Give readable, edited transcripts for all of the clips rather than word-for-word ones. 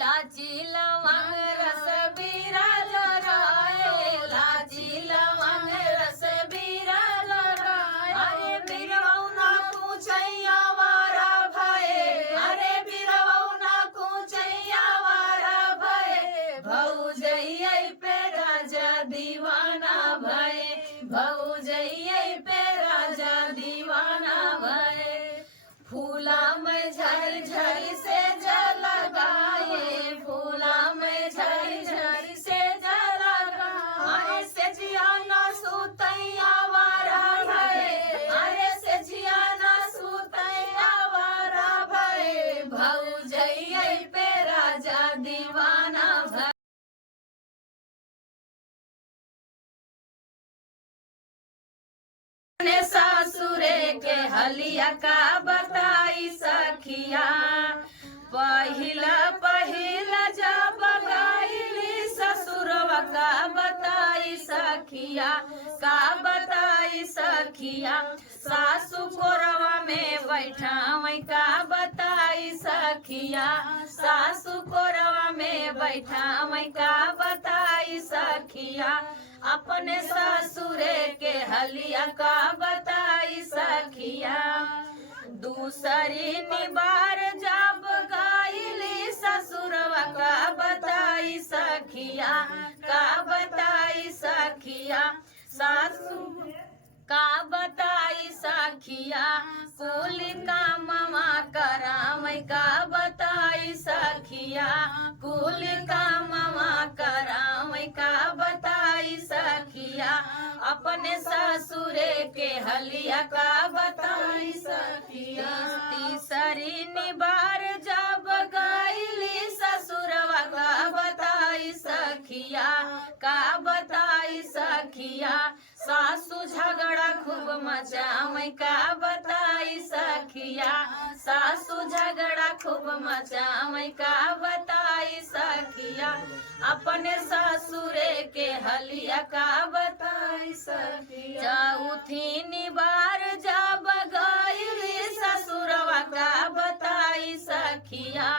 लाची लवंग रस बीरा जोराए, लाची लवंग रस बीरा जोराए। अरे बिरवौ ना पूछैया वारा भये, अरे बिरवौ ना पूछैया वारा भये। भौजैया पे राजा दीवाना भये, भौजैया पे राजा दीवाना भये। फूला में झर झर से जल लगाए, फूला में झर झर से जल लगाए। से जियाना सुतैया वारा भये, अरे से जियाना सुतैया वारा भये। भौजैया पे राजा दीवाना भये। सासुरे के हलिया का बताई सखिया, पहिला पहिला जब गईली ससुरवा का बताई सखिया, का बताई सखिया। सासु कोरवा में बैठावै का बताई सखिया, सासु कोरवा में बैठावै का बताई सखिया। अपने ससुरे के हलिया का बताई सखिया। दूसरी निबार जब गईली ससुरवा का बताई सखिया, का बताई सखिया। सासु का बताई सखिया, कुल कामवा करावै का बताई सखिया, कुल कामवा करावै का बताई सखिया। अपने ससुरे के हलिया का बताई सखिया। तीसरी निबार जब गईली ससुरवा का बताई सखिया, का बताई सखिया। सासु झगड़ा खूब मचावै का बताई सखिया, सासु झगड़ा खूब मचावै का बताई सखिया। अपने ससुरे के हलिया का बताई सखिया। चौथी निबार जब गईली ससुरवा का बताई सखिया,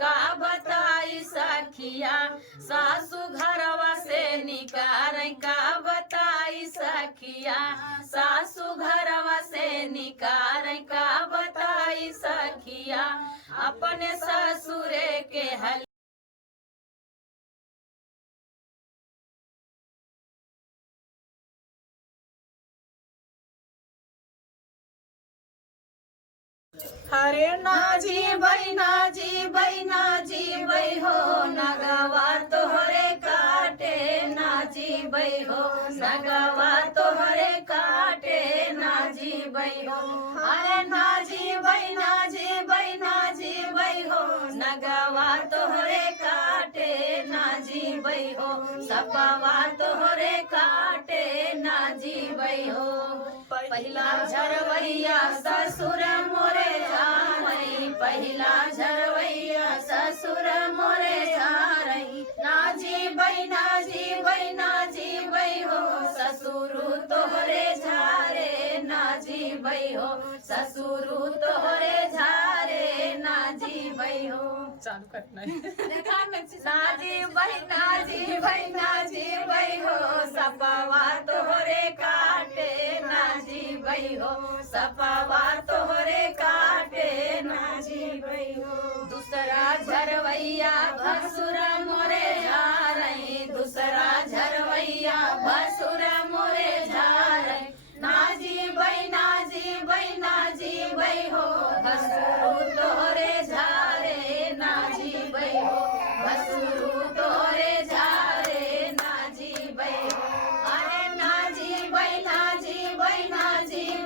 का बताई सखिया। सासु घरवा से निकारै का बताई सखिया, सासु घरवा से निकारै का बताई सखिया। अपने ससुरे के हल हरे नाजी बै हो, नगवा तोहरे काटे नाजी बै हो, नगवा तोहरे काटे नाजी बै हो। अरे नाजी बै हो, नगवा तोहरे काटे नाजी बै हो, सपवा तोहरे काटे नाजी बै हो। पहिला झरवैया ससुर मोरे झारई, पहिला झरवैया ससुर मोरे झारई। नाजी बै हो, ससुरु तोहरे झारे नाजी बै हो, ससुरु तोहरे झारे नाजी बै हो। चालू करना नाजी बै हो, सपवा तोहरे काटे नाजी बै हो, सपवा तोहरे काटे नाजी बै हो। दूसरा झरवैया भसुर मोरे झारई, दूसरा झरवैया भसुर मोरे झारई। नाजी बै हो, भसुरु तोहरे झारे नाजी बै हो, भसुरु तोहरे झारे नाजी बै हो। अरे नाजी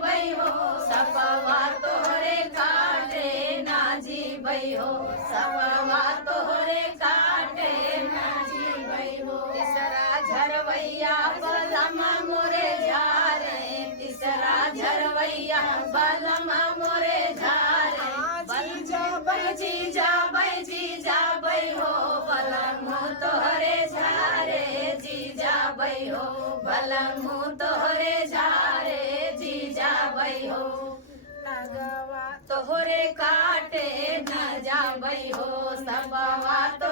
बै हो, सपवा तोहरे काटे नाजी बै हो, सपवा तोहरे काटे नाजी बै हो। तीसरा झरवैया बलमा मोरे झारे, तीसरा झरवैया बलमा मोरे झारे। जीजा बै हो, बलमु तोहरे झारे जीजा बै हो, बलमु तोहरे झारे जीजा बै हो। तोहरे काटे न जाबै हो, सबवा तो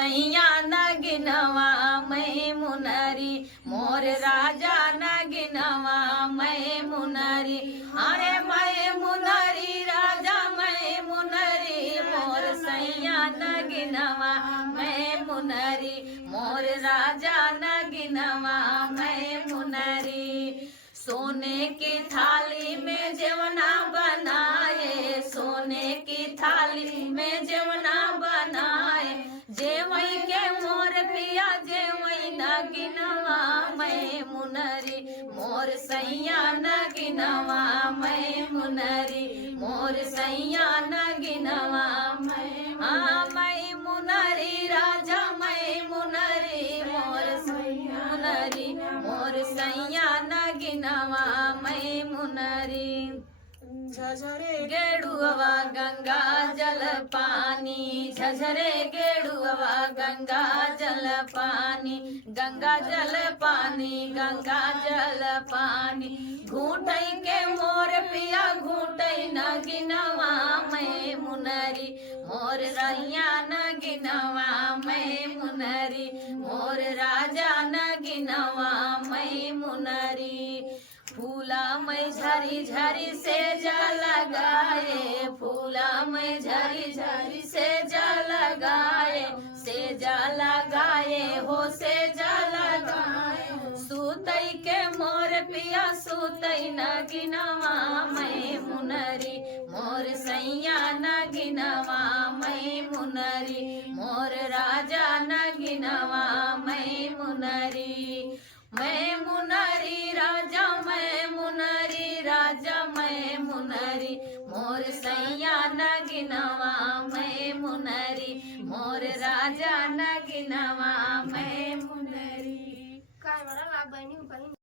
सैया नगिनवा मैं मुनरी मोर राजा नगिनवा मैं मुनरी अरे मैं मुनरी राजा मैं मुनरी मोर सैया नगिनवा मैं मुनरी मोर राजा नगिनवा मैं मुनरी सोने की थाली में जेवना बनाए सोने की थाली में जेवना बनाए जेवई के मोर पिया जेवई नगिनवा मैं मुनरी मोर सैया नगिनवा मैं मुनरी मोर सैया नगिनवा मैं मुनरी राजा मैं मुनरी मोर सैया मुनरी मोर सैया नगिनवा मैं मुनरी झझरे गेड़ुआ गंगा जल पानी झझरे गेड़ुआ गंगा जल पानी गंगा जल पानी गंगा जल पानी घूटई के मोर पिया घूटई नगिनवा मैं मुनरी मोर रैया नगिनवा मैं मुनरी मोर राजा नगिनवा मैं मुनरी फूला मैं झरी झरी से जल गाए फूला मैं झरी झरी से जल गाए से जल गाए हो से जल गाए सुतई के मोर पिया सुतई नगिनवा मैं मुनरी मोर सैया नगिनवा मैं मुनरी मोर राजा नगिनवा मैं मुनरी मैं मुनरी राजा मैं मुनरी राजा मैं मुनरी मोर सैया नगिनवा मैं मुनरी मोर राजा नगिनवा मैं मुनरी काय मला लाभ बहिणी